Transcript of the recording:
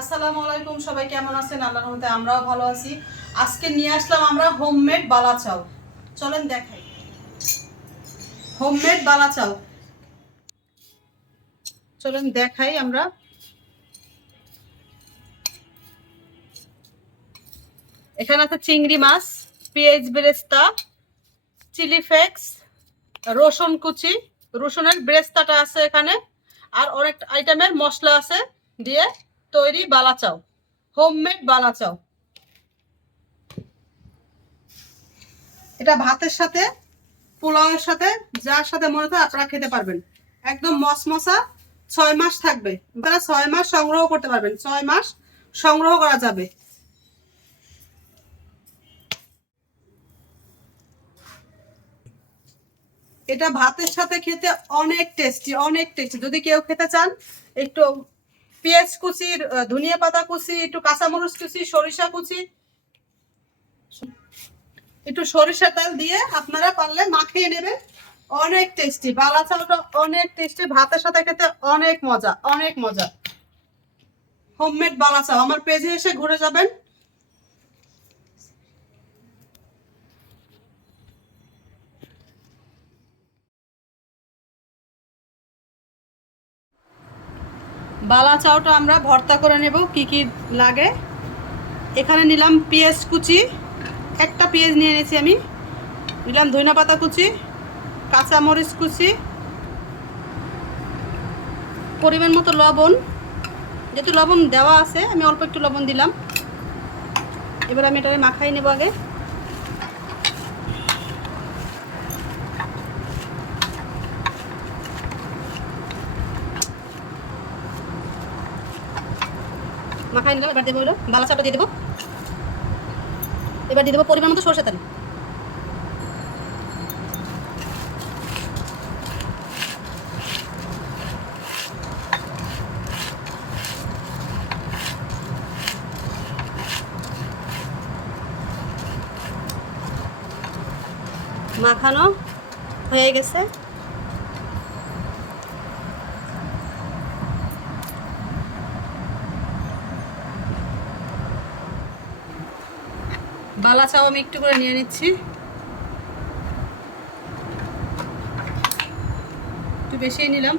আসসালামু আলাইকুম, সবাই কেমন আছেন? আল্লাহর রহমতে আমরাও ভালো আছি। আজকে নিয়ে আসলাম আমরা হোমমেড বালা চাউ চলেন দেখাই। হোমমেড বালা চাউ চলেন দেখাই আমরা। এখানে আছে চিংড়ি মাছ, পেঁয়াজ বেরেস্তা, চিলি ফ্লেক্স, রসুন কুচি। রসুনের বেরেস্তাটা আছে এখানে। আর অনেক আইটেমের মশলা আছে দিয়ে তৈরি বালা চাও। হোমমেড বালা চাও। এটা ভাতের সাথে, পোলাওয়ের সাথে, যার সাথে মনে হয় আপনারা খেতে পারবেন। একদম মসমসা ছয় মাস থাকবে। আপনারা ছয় মাস সংগ্রহ করতে পারবেন। ছয় মাস সংগ্রহ করা যাবে। এটা ভাতের সাথে খেতে অনেক টেস্টি অনেক টেস্টি যদি কেউ খেতে চান, একটু পেঁয়াজ কুচি ধনিয়া পাতা কুচি, একটু কাঁচামরিচ কুচি, সরিষা কুচি। একটু সরিষা তেল দিয়ে আপনারা পারলে মাখিয়ে নেবেন। অনেক টেস্টি, বালা চালটা অনেক টেস্টি, ভাতের সাথে খেতে অনেক মজা অনেক মজা। হোমমেড বালা চাল, আমার পেজে এসে ঘুরে যাবেন। বালা চাউটা আমরা ভর্তা করে নেব, কি কি লাগে। এখানে নিলাম পেঁয়াজ কুচি, একটা পেঁয়াজ নিয়ে নিয়েছি আমি। নিলাম ধনিয়া পাতা কুচি, কাঁচামরিচ কুচি, পরিমাণ মতো লবণ। যেহেতু লবণ দেওয়া আছে, আমি অল্প একটু লবণ দিলাম। এবার আমি এটা মাখাই নেব আগে। মাখাই নিলাম এবার দেবো হলো বালা চাটা দিয়ে দেবো। এবার দিয়ে দেবো পরিমাণ মতো সরষে তেল। মাখানো হয়ে গেছে। বালা চাও আমি একটু করে নিয়ে নিচ্ছি। একটু বেশিই নিলাম।